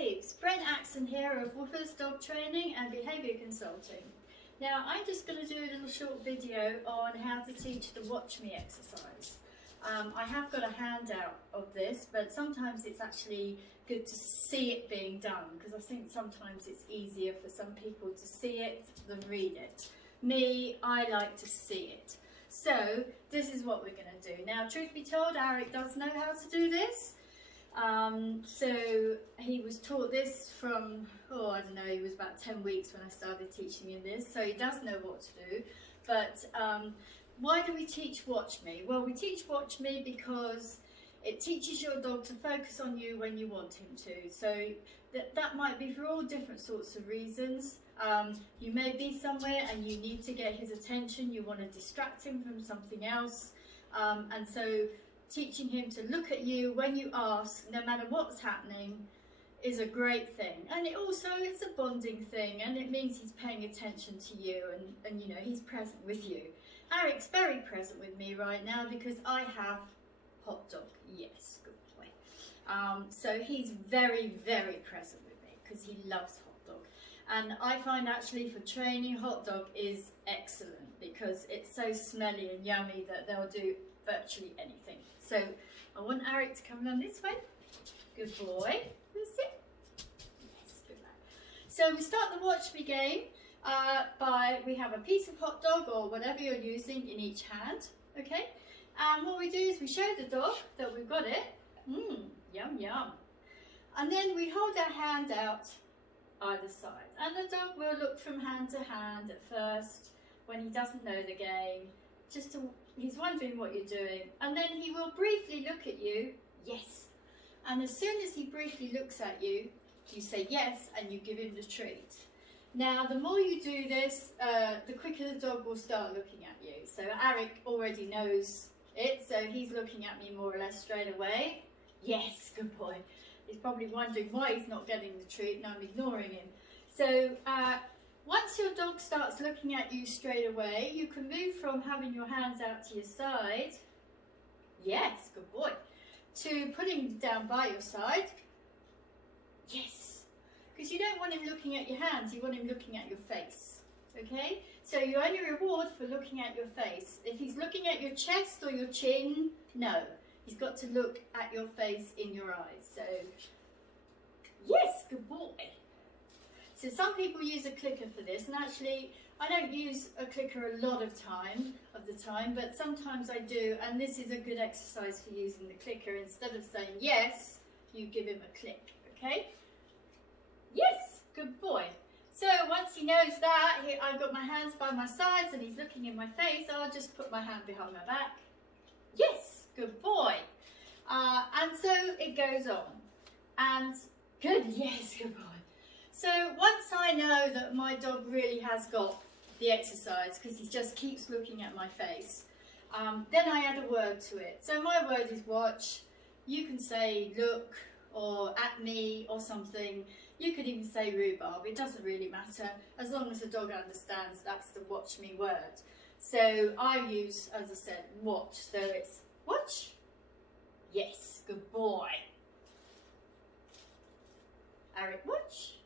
peeps, Brent Axon here of Woofers Dog Training and Behaviour Consulting. Now I'm just going to do a little short video on how to teach the watch me exercise. I have got a handout of this, but sometimes it's actually good to see it being done, because I think sometimes it's easier for some people to see it than read it. Me, I like to see it. So this is what we're going to do. Now, truth be told, Arik does know how to do this. So he was taught this from, I don't know, he was about 10 weeks when I started teaching him this, so he does know what to do. But why do we teach Watch Me? Well, we teach Watch Me because it teaches your dog to focus on you when you want him to. So that might be for all different sorts of reasons. You may be somewhere and you need to get his attention, you want to distract him from something else, and so teaching him to look at you when you ask, no matter what's happening, is a great thing. And it also, it's a bonding thing, and it means he's paying attention to you, and you know, he's present with you. Arik's very present with me right now because I have Hot Dog. Yes, good boy. So he's very, very present with me because he loves Hot Dog. And I find actually for training, Hot Dog is excellent because it's so smelly and yummy that they'll do virtually anything. So I want Arik to come down this way. Good boy. Who's it? Yes, good lad. So we start the Watch Me game we have a piece of hot dog or whatever you're using in each hand, okay? And what we do is we show the dog that we've got it. Yum, yum. And then we hold our hand out either side. And the dog will look from hand to hand at first when he doesn't know the game. He's wondering what you're doing, and then he will briefly look at you, yes. And as soon as he briefly looks at you, you say yes and you give him the treat. Now, the more you do this, the quicker the dog will start looking at you. So Arik already knows it, so he's looking at me more or less straight away. Yes, good boy. He's probably wondering why he's not getting the treat and I'm ignoring him. So once your dog starts looking at you straight away, you can move from having your hands out to your side, yes, good boy, to putting them down by your side, yes, because you don't want him looking at your hands, you want him looking at your face, okay? So you only reward for looking at your face. If he's looking at your chest or your chin, no, he's got to look at your face in your eyes. So, yes, good boy. So some people use a clicker for this, and actually I don't use a clicker a lot of the time, but sometimes I do, and this is a good exercise for using the clicker. Instead of saying yes, you give him a click, okay? Yes, good boy. So once he knows that, I've got my hands by my sides and he's looking in my face, I'll just put my hand behind my back. Yes, good boy. And so it goes on. And good, yes, good boy. So once I know that my dog really has got the exercise, because he just keeps looking at my face, then I add a word to it. So my word is watch. You can say look or at me or something. You could even say rhubarb. It doesn't really matter as long as the dog understands that's the watch me word. So I use, as I said, watch. So it's watch. Yes, good boy. Arik, watch.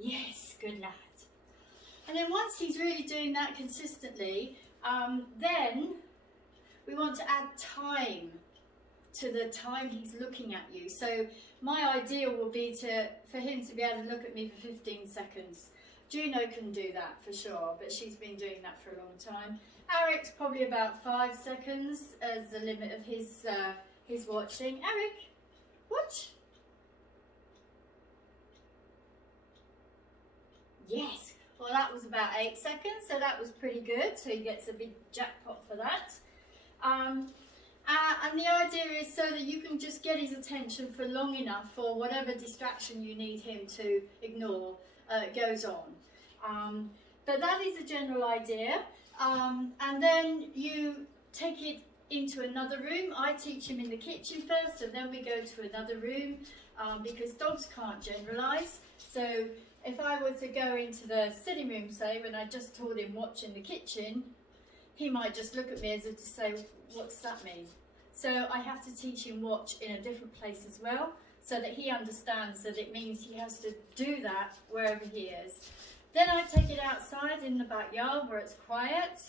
Yes, good lad. And then once he's really doing that consistently, then we want to add time to the time he's looking at you. So my ideal will be for him to be able to look at me for 15 seconds. Juno can do that for sure, but she's been doing that for a long time. Arik's probably about 5 seconds as the limit of his watching. Arik, watch. Yes, well that was about 8 seconds, so that was pretty good, so he gets a big jackpot for that. And the idea is so that you can just get his attention for long enough for whatever distraction you need him to ignore goes on. But that is a general idea, and then you take it into another room. I teach him in the kitchen first, and then we go to another room because dogs can't generalise. So if I were to go into the sitting room, say, when I just told him watch in the kitchen, he might just look at me as if to say, what does that mean? So I have to teach him watch in a different place as well. so that he understands that it means he has to do that wherever he is. Then I take it outside in the backyard where it's quiet.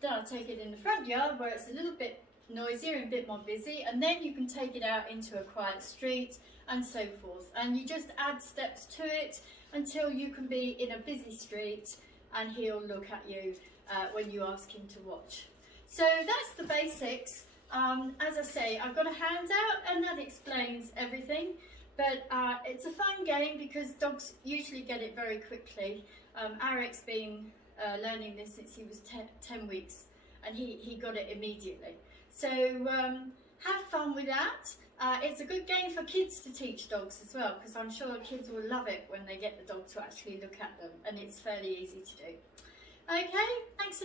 Then I take it in the front yard where it's a little bit noisier and a bit more busy, and then you can take it out into a quiet street and so forth, and you just add steps to it until you can be in a busy street and he'll look at you when you ask him to watch. So that's the basics. As I say, I've got a handout and that explains everything, but it's a fun game because dogs usually get it very quickly. Arik's been learning this since he was 10 weeks and he got it immediately. So have fun with that. It's a good game for kids to teach dogs as well, because I'm sure kids will love it when they get the dog to actually look at them, and it's fairly easy to do. Okay, thanks a lot.